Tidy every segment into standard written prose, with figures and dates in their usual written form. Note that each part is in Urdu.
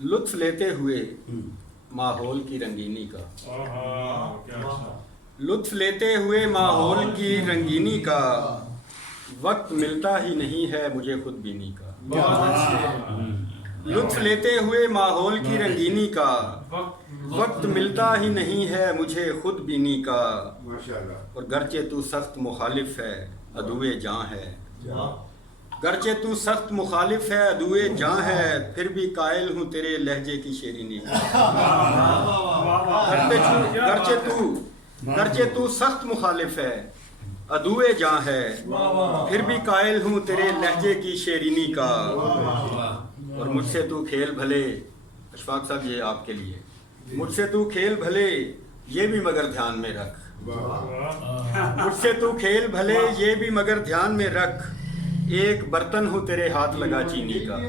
لطف لیتے ہوئے ماحول کی رنگینی کا، لطف لیتے ہوئے ماحول کی رنگینی کا، وقت ملتا ہی نہیں ہے مجھے خود بینی کا۔ لطف لیتے ہوئے ماحول کی رنگینی کا، وقت ملتا ہی نہیں ہے مجھے خود بینی کا، اور گرچہ تو سخت مخالف ہے عدوِ جاں ہے، گرچہ تو سخت مخالف ہے عدوِ جاں ہے، پھر بھی قائل ہوں تیرے لہجے کی شیرینی کا۔ گرچہ تو سخت مخالف ہے عدوِ جاں ہے، پھر بھی قائل ہوں تیرے لہجے کی شیرینی کا، اور مجھ سے تو کھیل بھلے، اشفاق صاحب یہ آپ کے لیے، مجھ سے تو کھیل بھلے یہ بھی مگر دھیان میں رکھ، مجھ سے تو کھیل بھلے یہ بھی مگر دھیان میں رکھ، ایک برتن ہوں تیرے ہاتھ لگا چینی کا۔ مجھ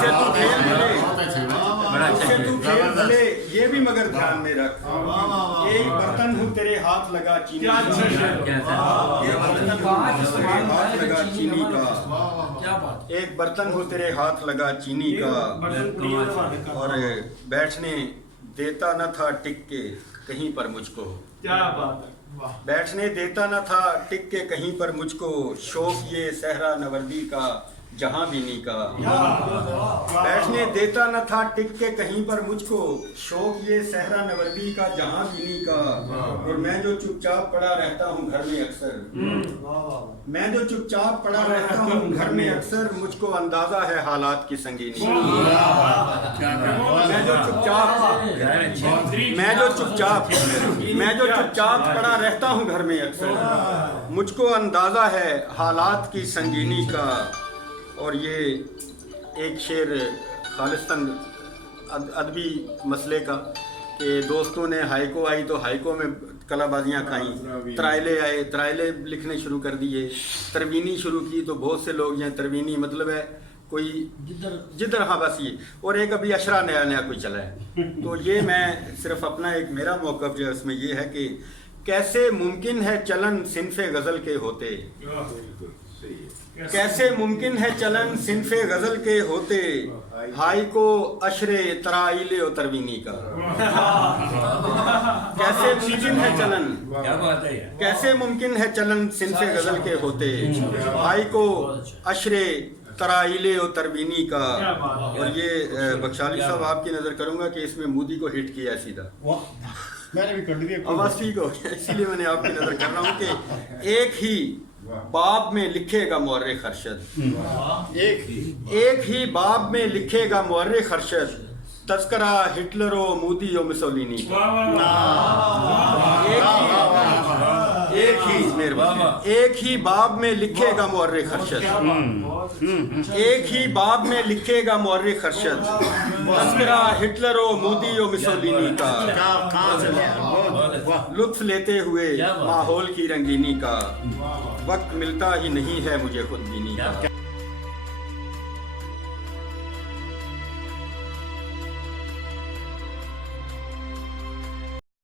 سے تو کھیل بھلے، مجھ سے تو کھیل بھلے یہ بھی مگر دھیان میں رکھ، ایک برتن ہوں تیرے ہاتھ لگا چینی کا، ایک برتن ہو تیرے ہاتھ لگا چینی کا، اور بیٹھنے دیتا نہ تھا ٹک کے کہیں پر مجھ کو، بیٹھنے دیتا نہ تھا ٹک کے کہیں پر مجھ کو، شوق یہ صحرا نوردی کا جہاں بینی کا، بیٹھنے دیتا نہ تھا ٹک کے کہیں پر مجھ کو، شوق یہ صحرا نوردی کا جہاں بینی کا، اور میں جو چپ چاپ پڑا رہتا ہوں گھر میں اکثر، میں جو چپ چاپ پڑا رہتا ہوں گھر میں اکثر، مجھ کو اندازہ ہے حالات کی سنگینی کا، میں جو چپ چاپ پڑا رہتا ہوں گھر میں اکثر، مجھ کو اندازہ ہے حالات کی سنگینی کا۔ اور یہ ایک شعر خالصتاً ادبی مسئلے کا کہ دوستوں نے ہائیکو آئی تو ہائیکو میں کلا بازیاں کھائیں، ترائلے آئے ترائلے لکھنے شروع کر دیے، تروینی شروع کی تو بہت سے لوگ ہیں، تروینی مطلب ہے کوئی جدھر، ہاں بس یہ، اور ایک ابھی اشرا نیا کوئی چلا ہے، تو یہ میں صرف اپنا ایک میرا موقف جو ہے اس میں یہ ہے کہ کیسے ممکن ہے چلن صنف غزل کے ہوتے، کیسے ممکن ہے چلن صنف غزل کے ہوتے، ہائی کو اشرے ترائل و تروینی کا، کیسے ممکن ہے چلن، کیسے ممکن ہے چلن صنف غزل کے ہوتے، ہائی کو اشرے ترائل و تروینی کا۔ اور یہ بخشالی صاحب آپ کی نظر کروں گا کہ اس میں مودی کو ہٹ کیا ہے سیدھا، میں نے بھی کر لیا آواز ٹھیک ہو گیا، اسی لیے میں نے آپ کی نظر کر رہا ہوں کہ ایک ہی باب میں لکھے گا مورخ ارشد، ایک ہی باب میں لکھے گا مورخ ارشد، تذکرہ ہٹلر و مودی و مسولینی کا، ایک ہی باب میں لکھے گا مورخ ارشد، ایک ہی باب میں لکھے گا مورخ ارشد، تذکرہ ہٹلر و مودی و مسولینی کا، لطف لیتے ہوئے ماحول کی رنگینی کا، وقت ملتا ہی نہیں ہے مجھے خود بینی کا۔